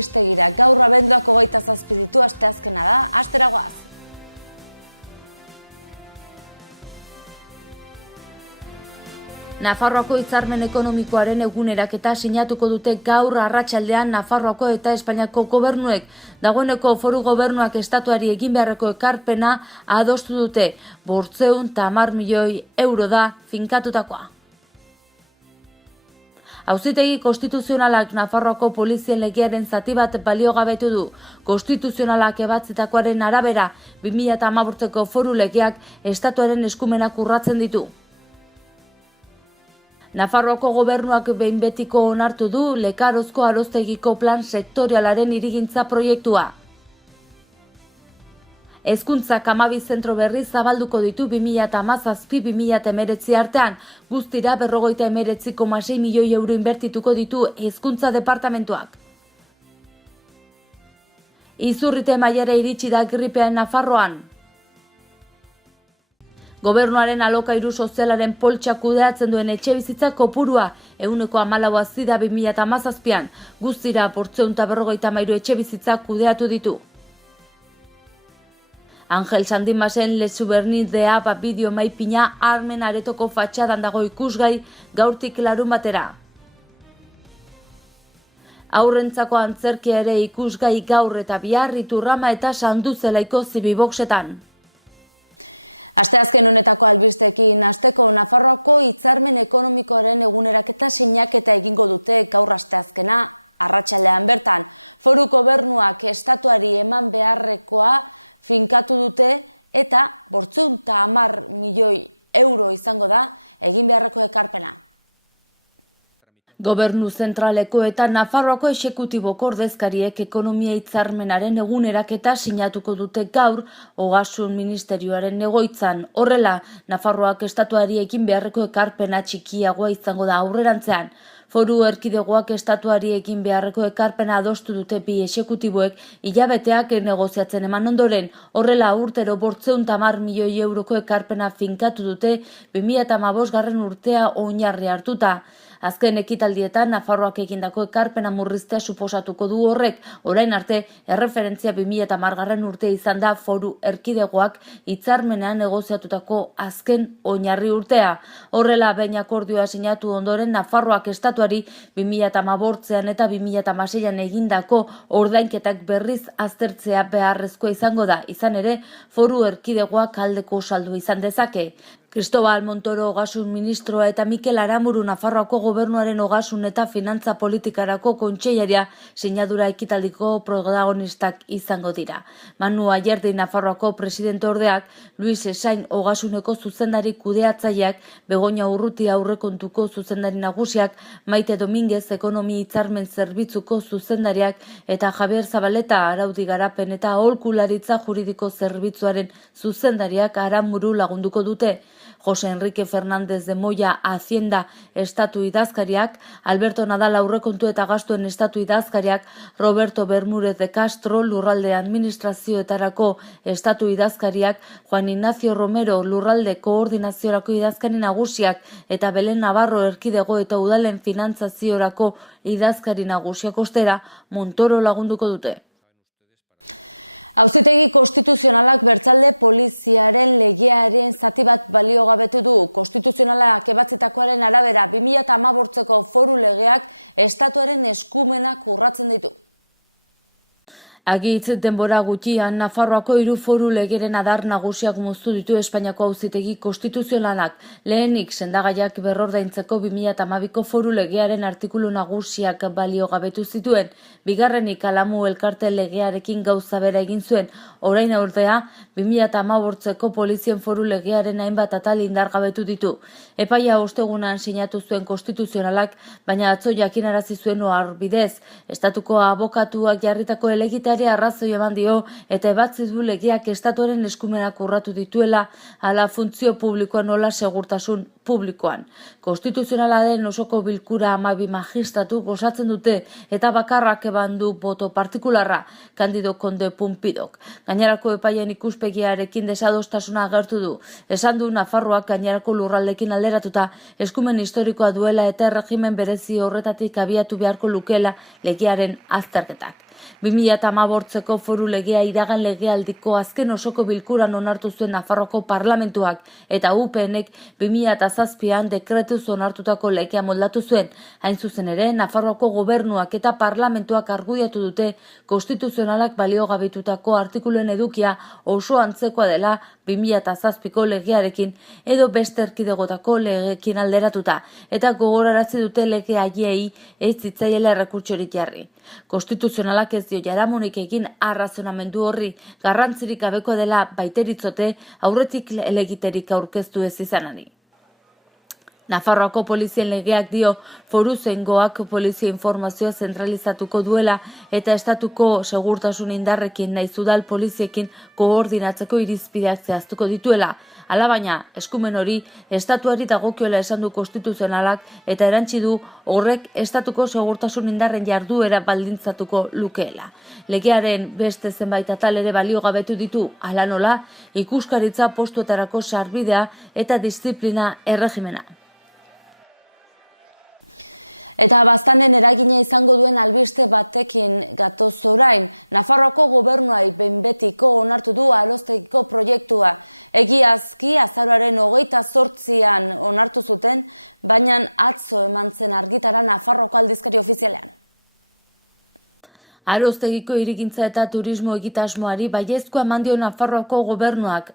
albistegira. Gaur abenduak 27 ditu, asteazkena da, astera goaz. Nafarroako hitzarmen ekonomikoaren eguneraketa sinatuko dute gaur arratsaldean Nafarroako eta Espainiako gobernuek. Dagoeneko foru gobernuak estatuari egin beharreko ekarpena adostu dute. 510 milioi euro da finkatutakoa. Auzitegi konstituzionalak Nafarroako polizien legearen zati bat baliogabetu du. Konstituzionalak ebatzitakoaren arabera 2015ko foru legeak estatuaren eskumenak urratzen ditu. Nafarroako gobernuak behin betiko onartu du Lekarozko aroztegiko plan sektorialaren hirigintza proiektua. Hezkuntzak 12 zentro berri zabalduko ditu 2017-2019 artean, guztira 59,6 milioi euro inbertituko ditu hezkuntza departamentuak. Izurrite mailara iritsi da gripean Nafarroan. Gobernuaren alokairu sozialaren poltsa kudeatzen duen etxebizitza kopurua 14 hazi da 2017an, guztira 453 etxebizitza kudeatu ditu. Angel Sandimasen Lezuberni de Aba bideo maipina armen aretoko fatxadan dago ikusgai gaurtik larun batera. Aurrentzako antzerkia ere ikusgai gaur eta bihar Iturrama eta Sanduzelaiko zibiboxetan. Asteazken honetako albisteekin hasteko Nafarroako hitzarmen ekonomikoaren eguneraketa sinaketa egingo dute gaur asteazkena arratsaldean bertan. Foru gobernuak estatuari eman beharrekoa finkatu dute eta 510 milioi euro izango da egin beharreko ekarpena. Gobernu zentraleko eta Nafarroako exekutiboko ordezkariek ekonomia hitzarmenaren eguneraketa sinatuko dute gaur Ogasun Ministerioaren egoitzan. Horrela, Nafarroak estatuari egin beharreko ekarpena txikiagoa izango da aurrerantzean. Foru erkidegoak estatuari egin beharreko ekarpena adostu dute bi exekutiboek hilabeteak negoziatzen eman ondoren. Horrela, urtero 510 milioi euroko ekarpena finkatu dute 2015 urtea oinarri hartuta. Azken ekitaldietan Nafarroak egindako ekarpena murriztea suposatuko du horrek. Orain arte, erreferentzia 2010 urtea izan da foru erkidegoak hitzarmenean negoziatutako azken oinarri urtea. Horrela, behin akordioa sinatu ondoren Nafarroak estatuari 2015an eta 2016an egindako ordainketak berriz aztertzea beharrezkoa izango da. Izan ere, foru erkidegoak aldeko saldua izan dezake. Cristobal Montoro Ogasun Ministroa eta Mikel Aramuru Nafarroako gobernuaren ogasun eta finantza politikarako kontseilaria sinadura ekitaldiko protagonistak izango dira. Manu Ayerdi Nafarroako presidente ordeak, Luis Esain Ogasuneko zuzendari kudeatzaileak, Begoña Urruti aurrekontuko zuzendari nagusiak, Maite Dominguez ekonomia hitzarmen zerbitzuko zuzendariak eta Javier Zabaleta araudi garapen eta aholkularitza juridiko zerbitzuaren zuzendariak Aramuru lagunduko dute. Jose Enrique Fernández de Moya Hacienda estatu idazkariak, Alberto Nadal aurrekontu eta gastuen estatu idazkariak, Roberto Bermúdez de Castro lurralde administrazioetarako estatu idazkariak, Juan Ignacio Romero lurralde koordinaziorako idazkari nagusiak eta Belen Navarro erkidego eta udalen finantzaziorako idazkari nagusiak ostera Montoro lagunduko dute. Auzitegi konstituzionalak bertzalde poliziaren legearen zati bat baliogabetu du. Konstituzionalak ebatzitakoaren arabera 2015ko foru legeak estatuaren eskumenak urratzen ditu. Agitz denbora gutxian Nafarroako 3 foru legeren adar nagusiak moztu ditu Espainiako Auzitegi Konstituzionalak. Lehenik sendagaiak berrordaintzeko 2012ko foru legearen artikulu nagusiak baliogabetu zituen. Bigarrenik Alamu elkarte legearekin gauza bera egin zuen. Orain ordea 2015ko polizien foru legearen hainbat atal indargabetu ditu. Epaia ostegunan sinatu zuen Konstituzionalak, baina atzo jakinarazi zuen ohar bidez. Estatuko abokatuak jarritako helegiteari arrazoi eman dio eta ebatzi du legeak estatuaren eskumenak urratu dituela ala funtzio publikoan nola segurtasun publikoan. Konstituzionala den osoko bilkura 12 magistratu osatzen dute eta bakarrak eman du boto partikularra, Candido Conde Pumpidok. Gainerako epaien ikuspegiarekin desadostasuna agertu du. Esan du Nafarroak gainerako lurraldekin alderatuta eskumen historikoa duela eta erregimen berezi horretatik abiatu beharko lukela legearen azterketak. 2015ko foru legea iragan legealdiko azken osoko bilkuran onartu zuen Nafarroako parlamentuak eta UPNek 2007an dekretuz onartutako legea moldatu zuen. Hain zuzen ere, Nafarroako gobernuak eta parlamentuak argudiatu dute konstituzionalak baliogabetutako artikuluen edukia oso antzekoa dela 2007ko legearekin edo beste erkidegotako legeekin alderatuta, eta gogorarazi dute lege haiei ez zitzaiela errekurtsorik jarri. Konstituzionalak ez dio jaramonik egin arrazonamendu horri, garrantzirik gabekoa dela baiteritzote aurretik elegiterik aurkeztu ez izanari. Nafarroako polizien legeak dio foruzengoak polizia informazioa zentralizatuko duela eta estatuko segurtasun indarrekin nahiz udal poliziekin koordinatzeko irizpideak zehaztuko dituela. Alabaina, eskumen hori estatuari dagokiola esan du konstituzionalak eta erantsi du horrek estatuko segurtasun indarren jarduera baldintzatuko lukeela. Legearen beste zenbait atal ere baliogabetu ditu, hala nola, ikuskaritza postuetarako sarbidea eta disiplina erregimena. Eta baztanen eragina izango duen albiste batekin gatoz orain. Nafarroako gobernuari behin betiko onartu du Arozteiko proiektua. Egiazki azaroaren 28an onartu zuten, baina atzo eman zen argitara Nafarroako aldizkari ofizialean. Aroztegiko hirigintza eta turismo egitasmoari baiezkoa eman dio Nafarroako gobernuak.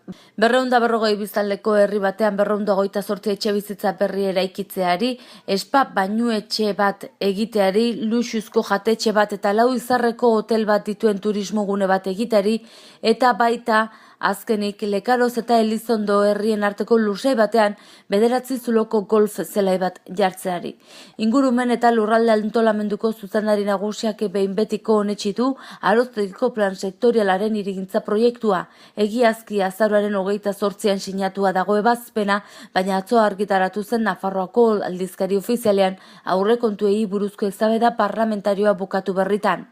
240 biztanleko herri batean 228 etxebizitza berri eraikitzeari, spa bainuetxe bat egiteari, luxuzko jatetxe bat eta 4 izarreko hotel bat dituen turismo gune bat egiteari, eta baita azkenik Lekaroz eta Elizondo herrien arteko lursail batean 9 zuloko golf zelai bat jartzeari. Ingurumen eta lurralde antolamenduko zuzendari nagusiak behin betiko onetsi du Aroztegiko plan sektorialaren hirigintza proiektua. Egiazki azaroaren 28an sinatua dago ebazpena, baina atzo argitaratu zen Nafarroako aldizkari ofizialean aurrekontuei buruzko eztabaida parlamentarioa bukatu berritan.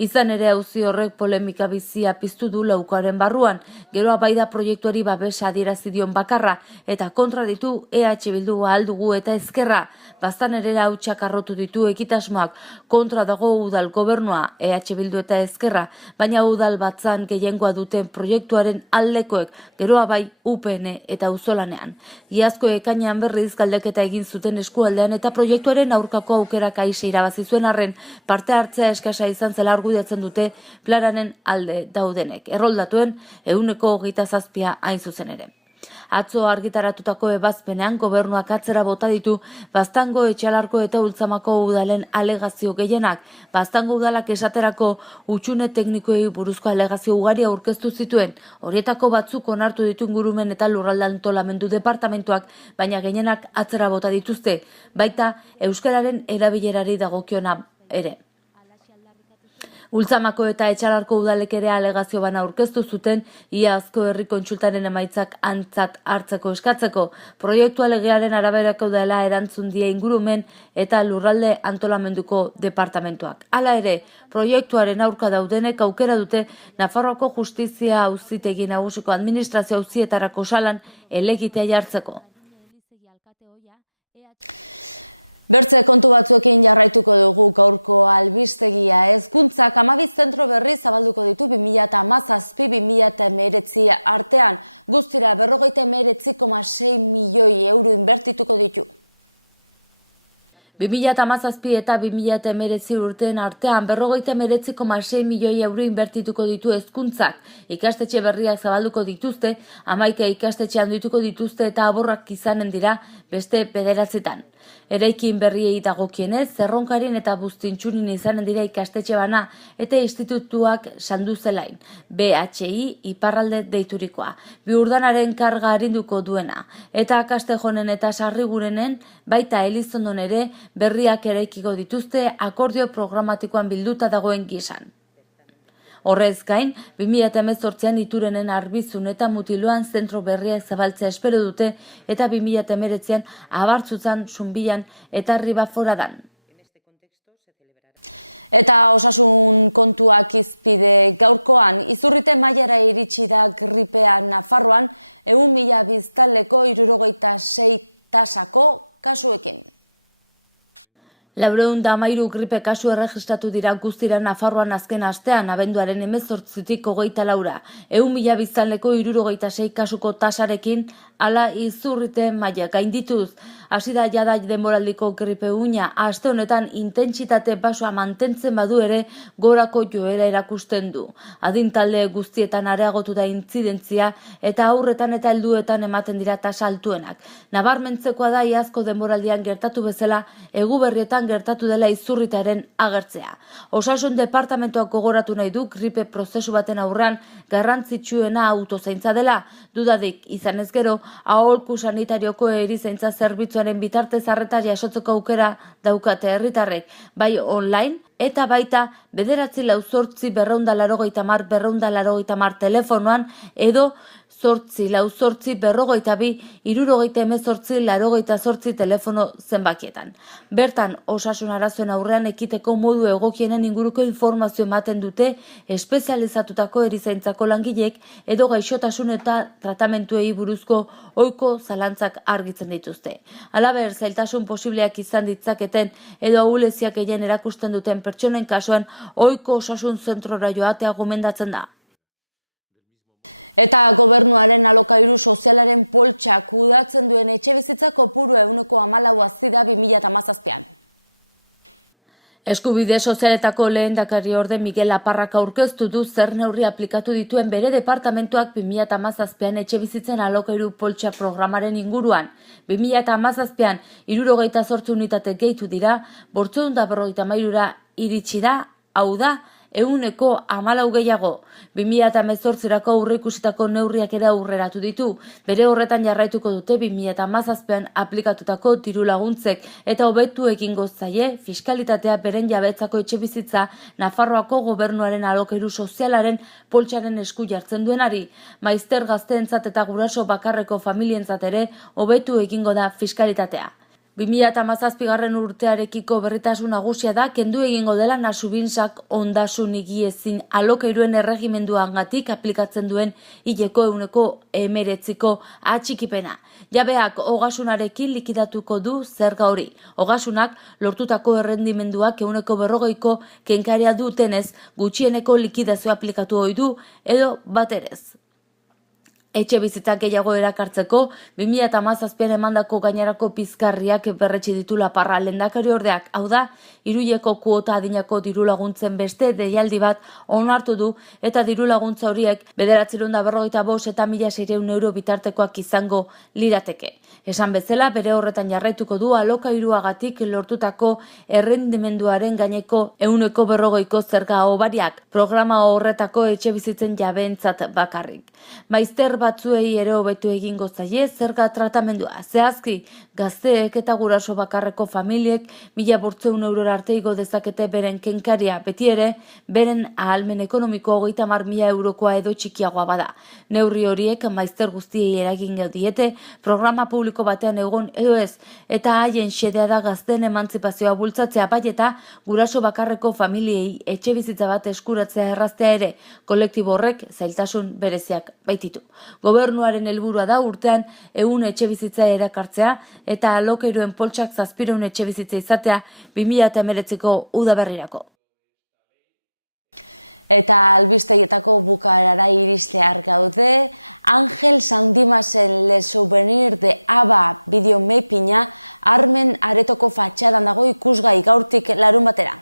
Izan ere auzi horrek polemika bizia piztu du laukoaren barruan, gero abaida proiektuari babesa adierazi dion bakarra eta kontra ditu EH Bildu Ahal Dugu eta Ezkerra. Baztan ere hautsak arrotu ditu egitasmoak, kontra dago udal gobernua EH Bildu eta Ezkerra, baina udal batzan gehiengoa duten proiektuaren aldekoek, geroa bai UPN eta auzolanean. Iazko ekainean berriz galdeketa egin zuten eskualdean eta proiektuaren aurkako aukerak aise irabazi zuen arren, parte hartzea eskasa izan zela argudiatzen dute planaren alde daudenek. Erroldatuen 27% hain zuzen ere. Atzo argitaratutako ebazpenean gobernuak atzera bota ditu Baztango, Etxalarko eta Ultzamako udalen alegazio gehienak. Baztango udalak esaterako hutsune teknikoei buruzko alegazio ugari aurkeztu zituen. Horietako batzuk onartu ditu Ingurumen eta Lurralde Antolamendu departamentuak, baina gehienak atzera bota dituzte, baita euskararen erabilerari dagokiona ere. Ultzamako eta Etxalarko udalek ere alegazio bana aurkeztu zuten iazko herri kontsultaren emaitzak aintzat hartzeko eskatzeko. Proiektua legearen araberako dela erantzun die Ingurumen eta Lurralde Antolamenduko departamentuak. Hala ere, proiektuaren aurka daudenek aukera dute Nafarroako Justizia Auzitegi Nagusiko administrazio auzietarako salan helegitea jartzeko. Bertze kontu batzuekin jarraituko dugu gaurko albistegia. Hezkuntzak 12 zentro berri zabalduko ditu 2017-2019 artean. Guztira 49,6 milioi euro inbertituko ditu. 2017 eta 2019 urteen artean 59,6 milioi euro inbertituko ditu hezkuntzak. Ikastetxe berriak zabalduko dituzte, 11 ikastetxe handituko dituzte eta aborrak izanen dira beste 9. Eraikin berriei dagokienez, Zerronkarin eta Buztintxurin izanen dira ikastetxe bana eta institutuak Sanduzelain, BHI iparralde deiturikoa, Biurdanaren karga arinduko duena, eta Kastejonen eta Sarrigurenen baita Elizondon ere berriak eraikiko dituzte akordio programatikoan bilduta dagoen gisan. Horrez gain, 2018an Iturenen Arbizun eta Mutiloan zentro berriak zabaltzea espero dute eta 2019an Abartzutzan, Zunbilan eta Ribaforadan. Eta osasun kontuak izpide gaurkoan, Izurrite mailara iritsi da gripea Nafarroan 100.000 biztanleko 76 tasako kasuekin. 413 gripe kasu erregistratu dira guztira Nafarroan azken astean, abenduaren 18tik 24ra. 100.000 biztanleko 76 kasuko tasarekin, hala izurrite maila gaindituz. Hasi da jada denboraldiko gripe uina, aste honetan intentsitate basoa mantentzen badu ere gorako joera erakusten du. Adin talde guztietan areagotu da intzidentzia eta aurretan eta helduetan ematen dira tasa altuenak. Nabarmentzekoa da iazko denboraldian gertatu bezala Eguberrietan gertatu dela izurritaren agertzea. Osasun departamentoak gogoratu nahi du gripe prozesu baten aurrean garrantzitsuena autozaintza dela, dudadik izanez gero, aholku sanitarioko erizaintza zerbitzuaren bitartez arreta jasotzeko aukera daukate herritarrek, bai online eta baita 948 telefonoan edo 848-2-78-88 telefono zenbakietan. Bertan, osasun arazoen aurrean ekiteko modu egokienen inguruko informazio ematen dute espezializatutako erizaintzako langileek edo gaixotasun eta tratamentuei buruzko ohiko zalantzak argitzen dituzte. Halaber, zailtasun posibleak izan ditzaketen edo ahuleziak gehien erakusten duten pertsonen kasuan ohiko osasun zentrora joatea gomendatzen da. Eta gobernuaren alokairu sozialaren poltsa kudeatzen duen etxebizitza kopuru 14 zega 2017. Eskubide sozialetako lehendakari orde Miguel Aparrak aurkeztu du zer neurri aplikatu dituen bere departamentuak 2017an etxebizitzen alokairu poltsa programaren inguruan. 2017an 78 unitate gehitu dira, 553ra iritsi da, hau da, 114 gehiago. 2018rako aurreikusitako neurriak ere aurreratu ditu. Bere horretan jarraituko dute 2017an aplikatutako diru laguntzek eta hobetu egingo zaie fiskalitatea beren jabetzako etxebizitza Nafarroako gobernuaren alokairu sozialaren poltsaren esku jartzen duenari. Maizter gazteentzat eta guraso bakarreko familientzat ere hobetu egingo da fiskalitatea. 2017 urtearekiko berritasun nagusia da kendu egingo dela Nasubinsak ondasun higiezin alokairuen erregimenduangatik aplikatzen duen hileko 19ko atxikipena. Jabeak ogasunarekin likidatuko du zerga hori. Ogasunak lortutako errendimenduak 40ko kenkaria dutenez gutxieneko likidazio aplikatu ohi du edo baterez. Etxe bizitzak gehiago erakartzeko, 2017an emandako gainerako pizkarriak berretsi ditu Laparra lehendakari ordeak, hau da, 3 kuota adinako diru laguntzen beste deialdi bat onartu du eta diru laguntza horiek 945 eta 1.600 euro bitartekoak izango lirateke. Esan bezala, bere horretan jarraituko du alokairuagatik lortutako errendimenduaren gaineko 140ko zerga hobariak, programa horretako etxe bizitzen jabeentzat bakarrik. Maizter batzuei ere hobetu egingo zaie zerga tratamendua. Zehazki, gazteek eta guraso bakarreko familiek 1.500 eurora arte igo dezakete beren kenkaria, beti ere, beren ahalmen ekonomiko 30.000 eurokoa edo txikiagoa bada. Neurri horiek maizter guztiei eragingo diete, programa publiko batean egon edo ez, eta haien xedea da gazteen emantzipazioa bultzatzea bai eta guraso bakarreko familiei etxe bizitza bat eskuratzea erraztea ere, kolektibo horrek zailtasun bereziak baititu. Gobernuaren helburua da urtean 100 etxe bizitza erakartzea eta alokairuen poltsak 700 etxe bizitza izatea 2019ko udaberrirako. Eta albistegietako bukaerara iristean gaude, Ángel Sandimasen Le Souvenir de Aba bideomappinga Armen aretoko fatxadan dago ikusgai gaurtik larunbatera.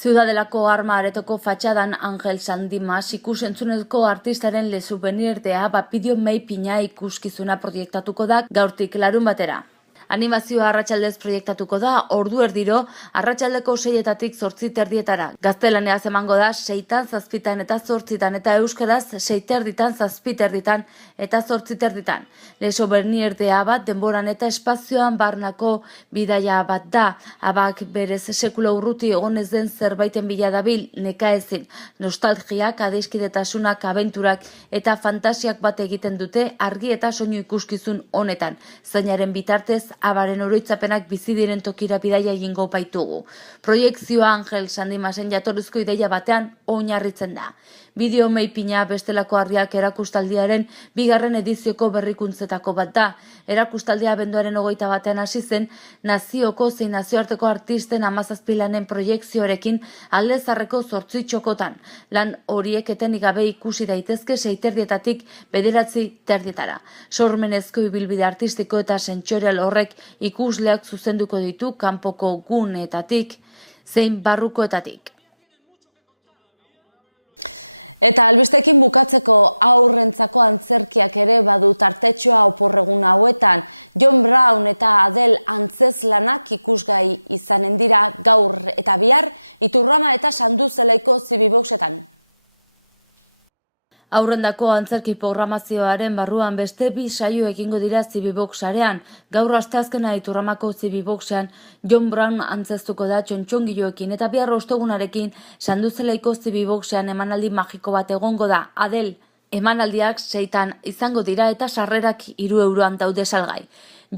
Ziudadelako Arma aretoko fatxadan Ángel Sandimas ikusentzunezko artistaren Le Souvenir de Aba bideomappinga ikuskizuna proiektatuko da gaurtik larunbatera. Animazioa arratsaldez proiektatuko da, ordu erdiro, arratsaldeko 6etatik 8:30. Gaztelaneaz emango da 6tan, 7tan eta 8tan, eta euskaraz 6:30, 7:30 eta 8:30. Le Souvenir de Aba denboran eta espazioan barnako bidaia bat da. Abak berez sekula urruti egonez den zerbaiten bila dabil, nekaezin, nostalgiak, adiskidetasunak, abenturak eta fantasiak bat egiten dute argi eta soinu ikuskizun honetan. Zainaren bitartez, Abaren oroitzapenak bizi diren tokira bidaia egingo baitugu. Proiekzioa Ángel Sandimasen jatorrizko ideia batean oinarritzen da. Bideo meipina bestelako harriak erakustaldiaren 2. edizioko berrikuntzetako bat da. Erakustaldia abenduaren 21 hasi zen, nazioko zein nazioarteko artisten 17 lanen proiekzioarekin alde zarreko 8 txokotan. Lan horiek etenik gabe ikusi daitezke 6:30 9:30. Sormenezko ibilbide artistiko eta sentsorial horrek ikusleak zuzenduko ditu kanpoko guneetatik zein barrukoetatik. Eta albistekin bukatzeko aurrentzako antzerkiak ere badu tartetxoa oporregun hauetan. John Brown eta Adele antzeslanak ikusgai izanen dira gaur eta bihar Iturrama eta Sanduzelaiko Zibiboxetan. Aurrendako antzerki programazioaren barruan beste 2 saio egingo dira Zibibox sarean. Gaur asteazkena Iturramako Zibiboxean John Brown antzeztuko da txontxongiloekin eta bihar ostegunarekin Sanduzelaiko Zibiboxean emanaldi magiko bat egongo da. Adele, emanaldiak 6 izango dira eta sarrerak 3 euroan daude salgai.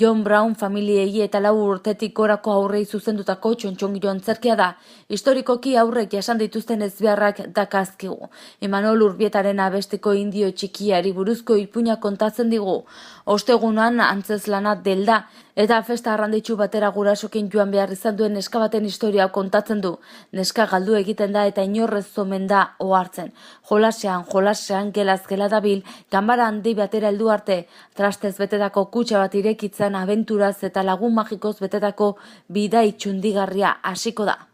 John Brown familiei eta 4 urtetik gorako aurrei zuzendutako txontxongilo antzerkia da. Historikoki aurrek jasan dituzten ezbeharrak dakazkigu. Imanol Urbietaren abestiko indio txikiari buruzko ipuina kontatzen digu. Ostegunan antzeslana delda eta festa arranditsu batera gurasokin joan behar izan duen neska baten historia kontatzen du. Neska galdu egiten da eta inorrez omen da ohartzen. Jolasean gelaz gela dabil, ganbara handi batera heldu arte, trastez betetako kutxa bat irekitzen abenturaz eta lagun magikoz betetako bidai txundigarria hasiko da.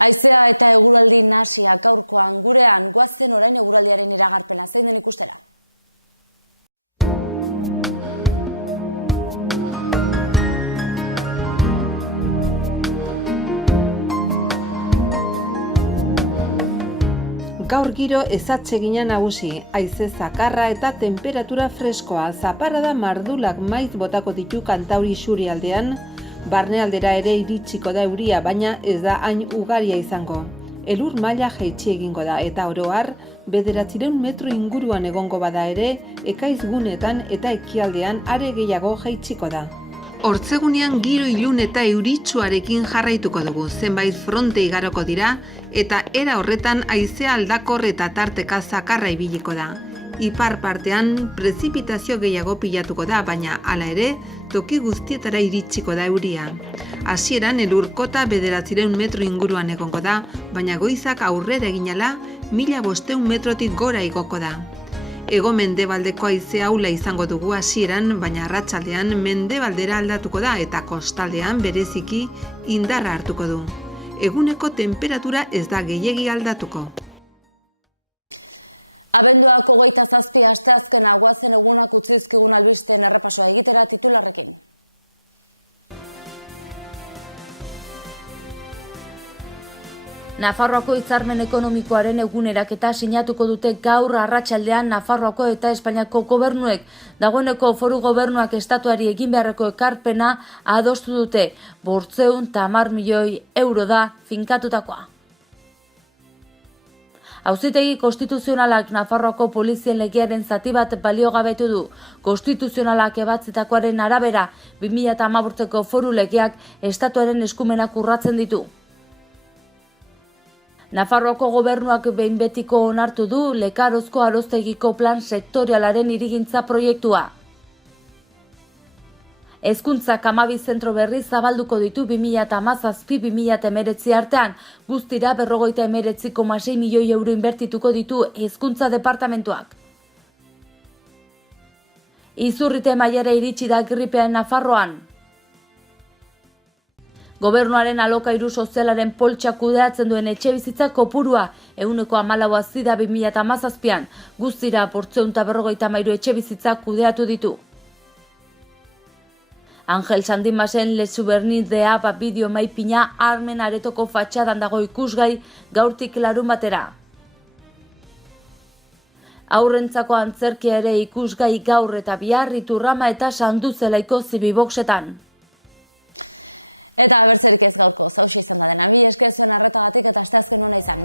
Haizea eta eguraldi nahasia gaurkoan gurean, goazen orain eguraldiaren iragarpena zein den ikustera. Gaur giro ezatsegina nagusi, haize zakarra eta temperatura freskoa, zaparrada mardulak maiz botako ditu Kantauri isurialdean, barnealdera ere iritsiko da euria, baina ez da hain ugaria izango. Elur maila jaitsi egingo da eta oro har 900 metro inguruan egongo bada ere, ekaiz gunetan eta ekialdean are gehiago jaitsiko da. Hortzegunean giro ilun eta euritsuarekin jarraituko dugu, zenbait fronte igaroko dira eta era horretan haizea aldakor eta tarteka zakarra ibiliko da. Ipar partean prezipitazio gehiago pilatuko da, baina hala ere toki guztietara iritsiko da euria. Hasieran elurkota 900 metro inguruan egongo da, baina goizak aurrera eginala 1500 metrotik gora igoko da. Hego mendebaldeko haize ahula izango dugu hasieran, baina arratsaldean mendebaldera aldatuko da eta kostaldean bereziki indarra hartuko du. Eguneko temperatura ez da gehiegi aldatuko. Abenduak 27 asteazkena goazen egunak utzizkigun albisten errepasoa egitera titularrekin. Nafarroako hitzarmen ekonomikoaren eguneraketa sinatuko dute gaur arratsaldean Nafarroako eta Espainiako gobernuek. Dagoeneko foru gobernuak estatuari egin beharreko ekarpena adostu dute. 510 milioi euro da finkatutakoa. Auzitegi konstituzionalak Nafarroako polizien legearen zati bat baliogabetu du. Konstituzionalak ebatzitakoaren arabera 2015ko foru legeak estatuaren eskumenak urratzen ditu. Nafarroako gobernuak behin betiko onartu du Lekarozko aroztegiko plan sektorialaren hirigintza proiektua. Hezkuntzak 12 zentro berri zabalduko ditu 2017-2019 artean, guztira 59,6 milioi euro inbertituko ditu hezkuntza departamentuak. Izurrite mailara iritsi da gripean Nafarroan. Gobernuaren alokairu sozialaren poltsa kudeatzen duen etxebizitza kopurua 14 hazi da 2017an, guztira 453 etxebizitza kudeatu ditu. Angel Sandimasen Lezuberni de Aba bideo maipina armen aretoko fatxadan dago ikusgai gaurtik larunbatera. Aurrentzako antzerkia ere ikusgai gaur eta bihar Iturrama eta Sanduzelaiko Zibiboxetan. Eta bertzerik ez gaurko, zauxu izan da dena, bi esker zuen arretagatik eta asteazken hona izan.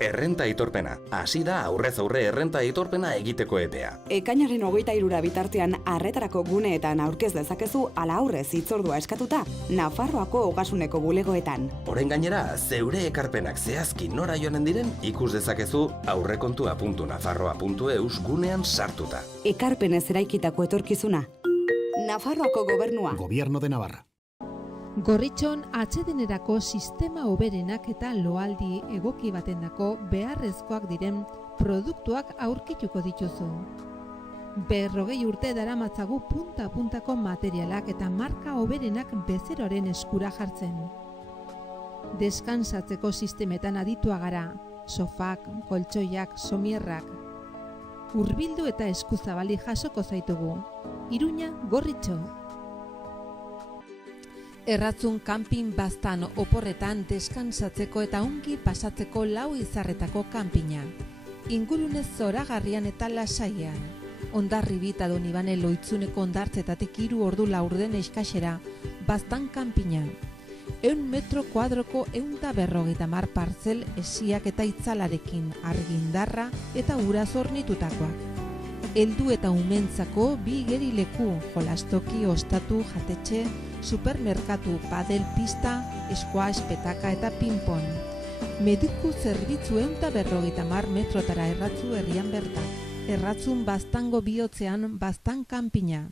Errenta aitorpena. Hasi da aurrez aurre errenta aitorpena egiteko epea. Ekainaren 23 bitartean arretarako guneetan aurkez dezakezu ala aurrez hitzordua eskatuta Nafarroako ogasuneko bulegoetan. Orain gainera, zeure ekarpenak zehazki nora joanen diren ikus dezakezu aurrekontua.nafarroa.eus gunean sartuta. Ekarpenez eraikitako etorkizuna. Nafarroako gobernua. Gobierno de Navarra. Gorritxon atsedenerako sistema hoberenak eta loaldi egoki batendako beharrezkoak diren produktuak aurkituko dituzu. 40 urte daramatzagu punta-puntako materialak eta marka hoberenak bezeroaren eskura jartzen. Deskansatzeko sistemetan aditua gara, sofak, koltsoiak, somierrak. Hurbildu eta eskuzabali jasoko zaitugu. Iruña, Gorritxo. Erratzun kanpin baztan oporretan deskansatzeko eta ongi pasatzeko 4 izarretako kanpina. Ingurune zoragarrian eta lasaian. Hondarribi eta Donibane Loitzuneko hondartzetatik 3 ordu laurden eskasera, baztan kanpina. 100 metro kuadroko 150 partzel esiak eta itzalarekin, argindarra eta ura zornitutakoak. Heldu eta umentzako 2 igerileku, jolastoki, ostatu, jatetxe, supermerkatu, padel pista, squash, petaka eta ping-pong. Mediku zerbitzu 150 metrotara erratzu herrian bertan. Erratzun baztango bihotzean baztan kanpina.